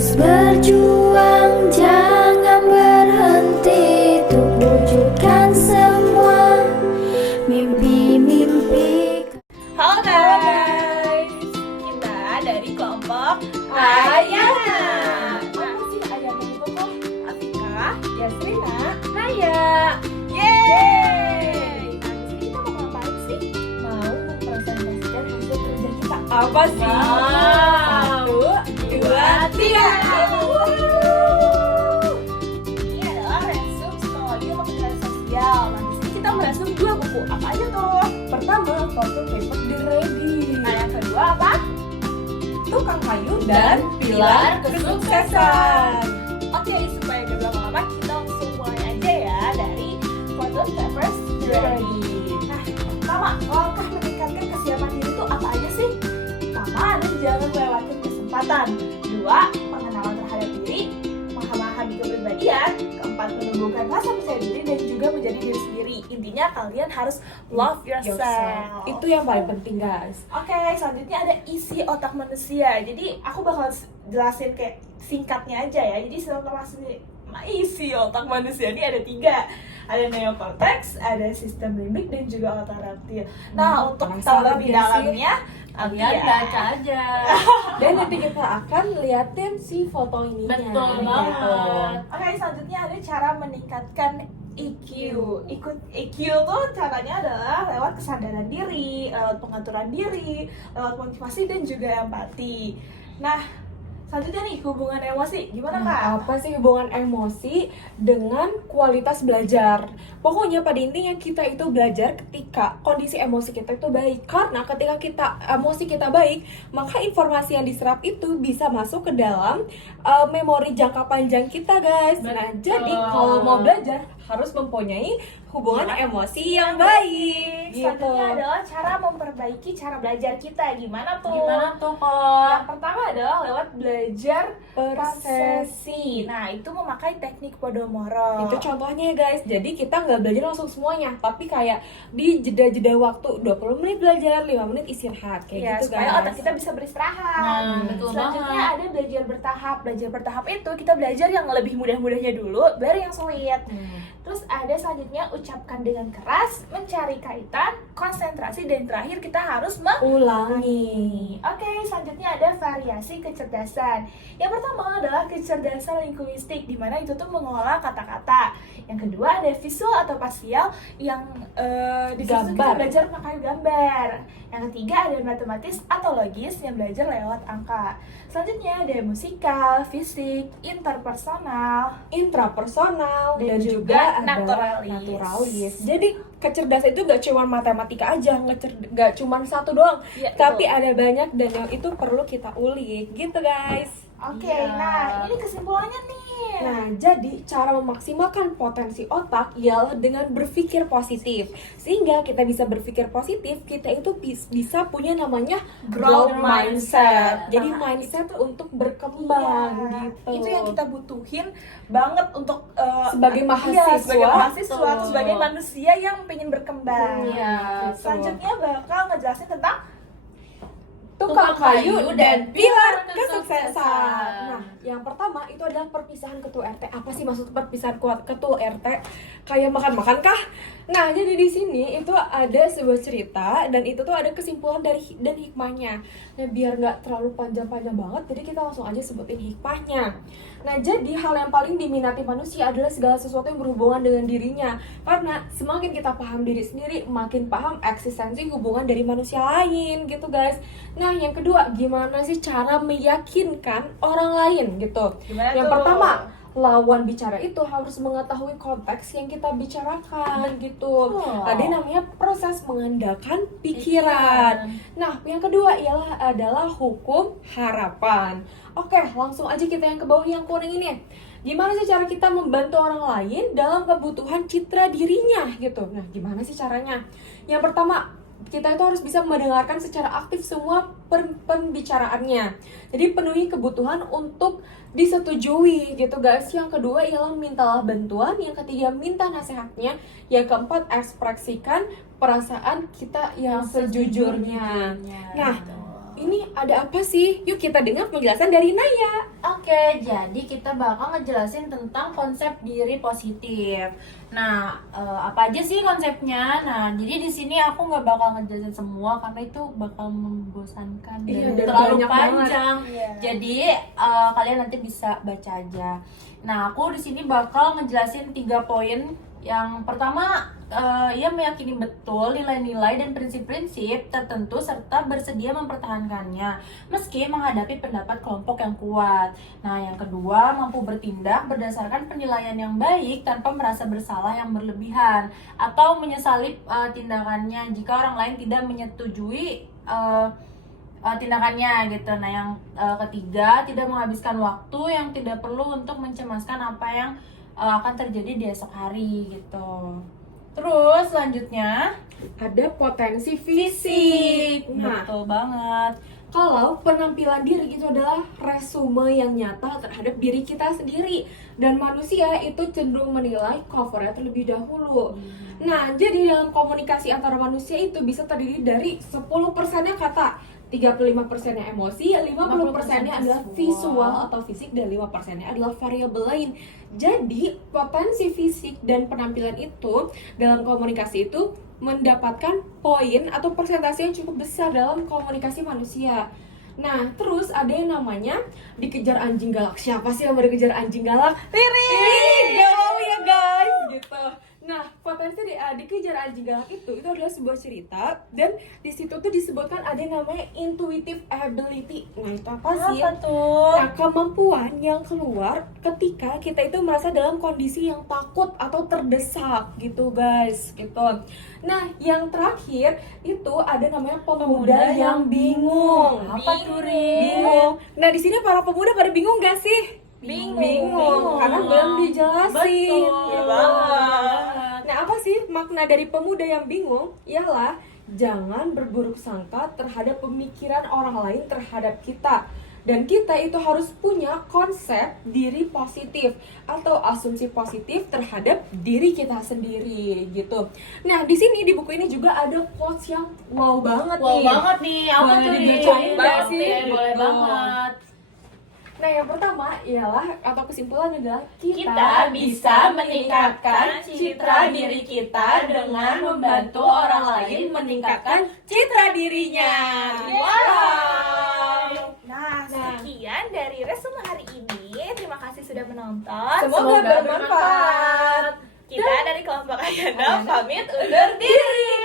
Terus berjuang, jangan berhenti untuk wujudkan semua mimpi-mimpi. Halo guys, kita dari kelompok Ayana. Apa sih Ayana itu kok? Atika, Yasrina. Naya. Yeay. Nah, di sini kita mau ngapain sih? Mau mempresentasikan hasil kerja kita. Apa sih? Satu, dua, tiga. Ini adalah resume psikologi untuk kegiatan sosial. Nah, di sini kita merasum 2 buku. Apa aja tuh? Pertama, foto paper the ready. Nah, yang kedua apa? Tukang kayu Dan pilar kesuksesan. Oke, supaya gak lama-lama kita langsung mulai aja ya dari Photo Papers Ready. Nah, pertama, langkah meningkatkan kesiapan diri itu apa aja sih? Pertama, ada jangan melewatkan kesempatan. Dua, pengenalan terhadap diri, memahami kepribadian. Keempat, menumbuhkan rasa percaya diri dan juga menjadi diri sendiri. Intinya kalian harus love yourself. Itu yang paling penting, guys. Oke, selanjutnya ada isi otak manusia. Jadi aku bakal jelasin kayak singkatnya aja ya. Jadi isi otak manusia ini ada 3. Ada neokortex, ada sistem limbik, dan juga otak reptil. Nah, untuk tahu penasaran lebih gak sih? dalamnya, Kalian ya. baca aja. Dan nanti kita akan liatin si foto ininya. Betul Gitu. banget. Oke, selanjutnya ada cara meningkatkan EQ. EQ tuh caranya adalah lewat kesadaran diri, lewat pengaturan diri, lewat motivasi dan juga empati. Nah, selanjutnya nih hubungan emosi. Gimana Kak? Apa sih hubungan emosi dengan kualitas belajar? Pokoknya pada intinya kita itu belajar ketika kondisi emosi kita itu baik. Karena ketika emosi kita baik, maka informasi yang diserap itu bisa masuk ke dalam memori jangka panjang kita, guys. Nah, Betul. jadi kalau mau belajar harus mempunyai hubungan emosi yang baik. Gitu. Selanjutnya adalah cara memperbaiki cara belajar kita. Gimana tuh? Gimana tuh kok? Yang pertama adalah lewat belajar Persesi. Nah, itu memakai teknik Pomodoro. Itu contohnya ya guys, jadi kita nggak belajar langsung semuanya, tapi kayak di jeda-jeda waktu 20 menit belajar, 5 menit istirahat, kayak Ya, gitu supaya guys. otak kita bisa beristirahat. Nah, betul Selanjutnya banget. ada belajar bertahap. Belajar bertahap itu kita belajar yang lebih mudah-mudahnya dulu, baru yang sulit. Terus ada selanjutnya ucapkan dengan keras, mencari kaitan, konsentrasi, dan terakhir kita harus Ulangi. Oke, selanjutnya ada variasi kecerdasan. Yang pertama adalah kecerdasan linguistik, di mana itu tuh mengolah kata-kata. Yang kedua ada visual atau spasial, yang di situ kita Gambar. belajar pakai gambar. Yang ketiga ada matematis atau logis, yang belajar lewat angka. Selanjutnya ada musikal, fisik, interpersonal, Intrapersonal Dan dan juga juga ada naturalis. naturalis. Jadi kecerdasan itu gak cuma matematika aja, gak cuma satu doang, Ya, tapi betul. ada banyak dan yang itu perlu kita ulik, gitu guys. Oke, Iya. nah ini kesimpulannya nih. Nah, jadi cara memaksimalkan potensi otak ialah dengan berpikir positif. Sehingga kita bisa berpikir positif, kita itu bisa punya namanya growth mindset. Jadi Nah, mindset untuk berkembang Iya, gitu. itu yang kita butuhin banget untuk Sebagai mahasiswa. sebagai mahasiswa, Betul. atau sebagai manusia yang pengen berkembang. Iya, gitu. Selanjutnya bakal ngejelasin tentang Tukang kayu dan pilar kesuksesan. kesuksesan. Nah, yang pertama itu adalah perpisahan ketua RT. Apa sih maksud perpisahan ketua RT? Kayak makan-makan kah? Nah, jadi di sini itu ada sebuah cerita dan itu tuh ada kesimpulan dan hikmahnya. Nah, biar nggak terlalu panjang-panjang banget, jadi kita langsung aja sebutin hikmahnya. Nah, jadi hal yang paling diminati manusia adalah segala sesuatu yang berhubungan dengan dirinya. Karena semakin kita paham diri sendiri, makin paham eksistensi hubungan dari manusia lain gitu guys. Nah, yang kedua, gimana sih cara meyakinkan orang lain gitu. gimana Yang tuh? pertama, lawan bicara itu harus mengetahui konteks yang kita bicarakan gitu. Oh. Tadi namanya proses mengandalkan pikiran. Nah, yang kedua adalah hukum harapan. Oke, langsung aja kita yang ke bawah yang kuning ini. Gimana sih cara kita membantu orang lain dalam kebutuhan citra dirinya gitu. Nah, gimana sih caranya? Yang pertama, kita itu harus bisa mendengarkan secara aktif semua pembicaraannya. Jadi penuhi kebutuhan untuk disetujui gitu guys. Yang kedua ialah mintalah bantuan. Yang ketiga minta nasihatnya. Yang keempat ekspresikan perasaan kita yang sejujurnya. Nah, ini ada apa sih? Yuk kita dengar penjelasan dari Naya. Oke, jadi kita bakal ngejelasin tentang konsep diri positif. Nah, apa aja sih konsepnya? Nah, jadi di sini aku nggak bakal ngejelasin semua karena itu bakal membosankan Iya, dan dan terlalu banyak banget. panjang. Iya. Jadi kalian nanti bisa baca aja. Nah, aku di sini bakal ngejelasin 3 poin. Yang pertama, ia meyakini betul nilai-nilai dan prinsip-prinsip tertentu serta bersedia mempertahankannya meski menghadapi pendapat kelompok yang kuat. Nah, yang kedua, mampu bertindak berdasarkan penilaian yang baik tanpa merasa bersalah yang berlebihan atau menyesali tindakannya jika orang lain tidak menyetujui tindakannya gitu. Nah, yang ketiga, tidak menghabiskan waktu yang tidak perlu untuk mencemaskan apa yang akan terjadi di esok hari gitu. Terus selanjutnya Ada potensi fisik. Nah, betul banget. kalau penampilan diri itu adalah resume yang nyata terhadap diri kita sendiri, dan manusia itu cenderung menilai covernya terlebih dahulu. Nah, jadi dalam komunikasi antara manusia itu bisa terdiri dari 10%-nya kata, 35%-nya emosi, 50%-nya adalah visual atau fisik, dan 5%-nya adalah variabel lain. Jadi, potensi fisik dan penampilan itu dalam komunikasi itu mendapatkan poin atau persentase yang cukup besar dalam komunikasi manusia. Nah, terus ada yang namanya dikejar anjing galak. Siapa sih yang mau dikejar anjing galak? Riri! Gak mau ya guys, gitu. Nah, potensi dikejar anjing galak itu adalah sebuah cerita, dan di situ tuh disebutkan ada yang namanya intuitive ability. Nah, itu apa sih? Apa tuh? Nah, kemampuan yang keluar ketika kita itu merasa dalam kondisi yang takut atau terdesak gitu guys, gitu. Nah, yang terakhir itu ada namanya pemuda yang bingung. Apa tuh, Rin? Bingung. Nah, di sini para pemuda pada bingung gak sih? Bingung. Karena belum dijelasin. Betul Gitu. banget. Nah, apa sih makna dari pemuda yang bingung? Ialah jangan berburuk sangka terhadap pemikiran orang lain terhadap kita. Dan kita itu harus punya konsep diri positif atau asumsi positif terhadap diri kita sendiri gitu. Nah, di sini di buku ini juga ada quotes yang wow banget Wow nih. banget nih, apa Boleh tuh Rin? dibacain nggak sih? Boleh Gitu. banget. Nah, yang pertama ialah atau kesimpulannya adalah Kita bisa meningkatkan citra diri kita dengan membantu orang lain meningkatkan citra dirinya. Wow. Nah, sekian dari resume hari ini. Terima kasih sudah menonton. Semoga bermanfaat. Kita dari kelompok Ayana pamit undur diri.